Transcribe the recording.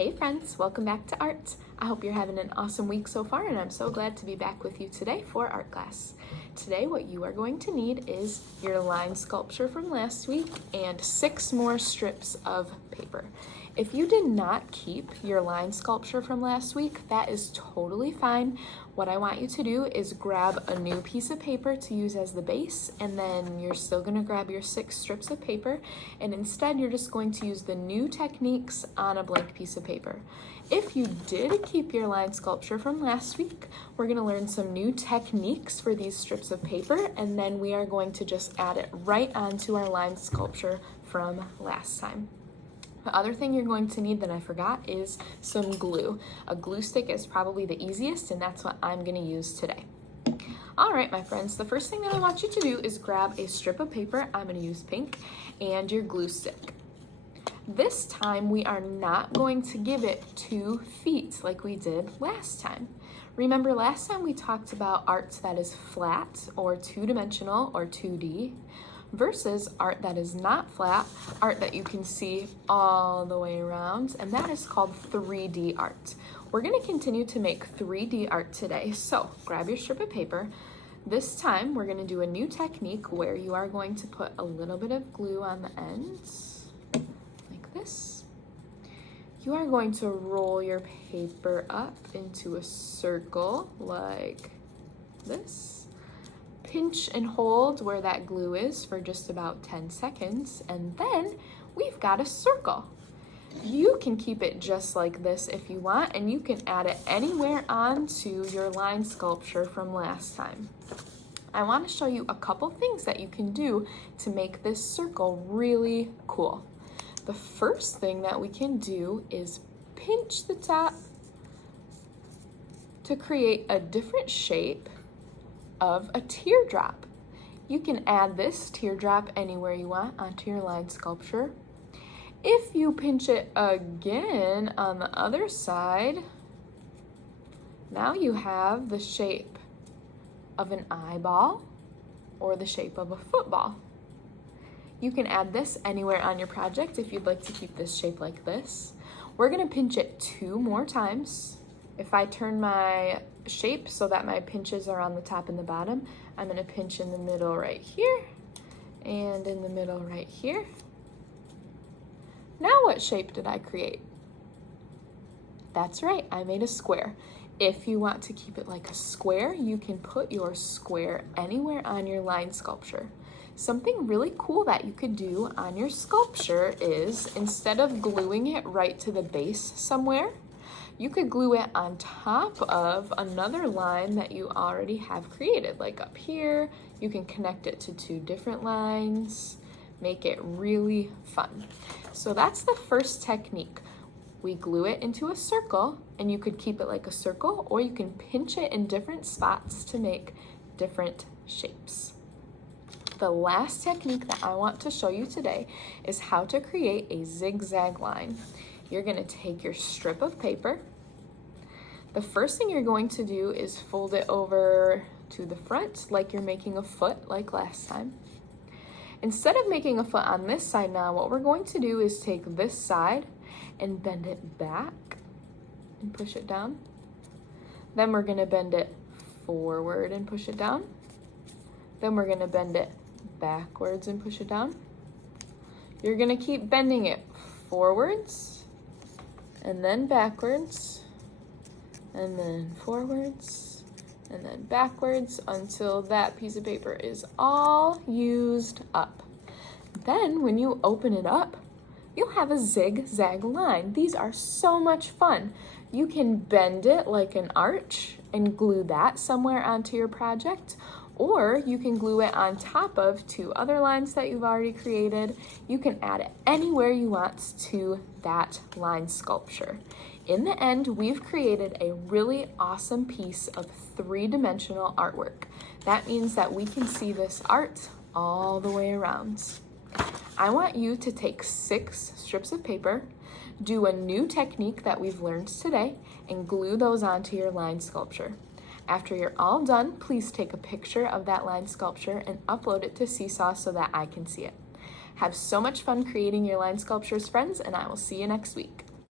Hey friends, welcome back to art. I hope you're having an awesome week so far, and I'm so glad to be back with you today for art class. Today what you are going to need is your line sculpture from last week and 6 more strips of paper. If you did not keep your line sculpture from last week, that is totally fine. What I want you to do is grab a new piece of paper to use as the base, and then you're still going to grab your 6 strips of paper, and instead you're just going to use the new techniques on a blank piece of paper. If you did keep your line sculpture from last week, we're going to learn some new techniques for these strips of paper, and then we are going to just add it right onto our line sculpture from last time. The other thing you're going to need that I forgot is some glue. A glue stick is probably the easiest, and that's what I'm going to use today. All right, my friends, the first thing that I want you to do is grab a strip of paper, I'm going to use pink, and your glue stick. This time we are not going to give it 2 feet like we did last time. Remember last time we talked about art that is flat or 2-dimensional or 2D versus art that is not flat, art that you can see all the way around, and that is called 3D art. We're going to continue to make 3D art today, so grab your strip of paper. This time we're going to do a new technique where you are going to put a little bit of glue on the ends, like this. You are going to roll your paper up into a circle like this. Pinch and hold where that glue is for just about 10 seconds, and then we've got a circle. You can keep it just like this if you want, and you can add it anywhere onto your line sculpture from last time. I want to show you a couple things that you can do to make this circle really cool. The first thing that we can do is pinch the top to create a different shape of a teardrop. You can add this teardrop anywhere you want onto your line sculpture. If you pinch it again on the other side, now you have the shape of an eyeball or the shape of a football. You can add this anywhere on your project if you'd like to keep this shape like this. We're going to pinch it 2 more times. If I turn my shape so that my pinches are on the top and the bottom, I'm going to pinch in the middle right here and in the middle right here. Now what shape did I create? That's right, I made a square. If you want to keep it like a square, you can put your square anywhere on your line sculpture. Something really cool that you could do on your sculpture is, instead of gluing it right to the base somewhere, you could glue it on top of another line that you already have created, like up here. You can connect it to 2 different lines, make it really fun. So that's the first technique. We glue it into a circle, and you could keep it like a circle, or you can pinch it in different spots to make different shapes. The last technique that I want to show you today is how to create a zigzag line. You're going to take your strip of paper. The first thing you're going to do is fold it over to the front like you're making a foot like last time. Instead of making a foot on this side now, what we're going to do is take this side and bend it back and push it down. Then we're going to bend it forward and push it down. Then we're going to bend it backwards and push it down. You're going to keep bending it forwards and then backwards and then forwards and then backwards until that piece of paper is all used up. Then when you open it up, you'll have a zigzag line. These are so much fun. You can bend it like an arch and glue that somewhere onto your project, or you can glue it on top of 2 other lines that you've already created. You can add it anywhere you want to that line sculpture. In the end, we've created a really awesome piece of 3-dimensional artwork. That means that we can see this art all the way around. I want you to take 6 strips of paper, do a new technique that we've learned today, and glue those onto your line sculpture. After you're all done, please take a picture of that line sculpture and upload it to Seesaw so that I can see it. Have so much fun creating your line sculptures, friends, and I will see you next week.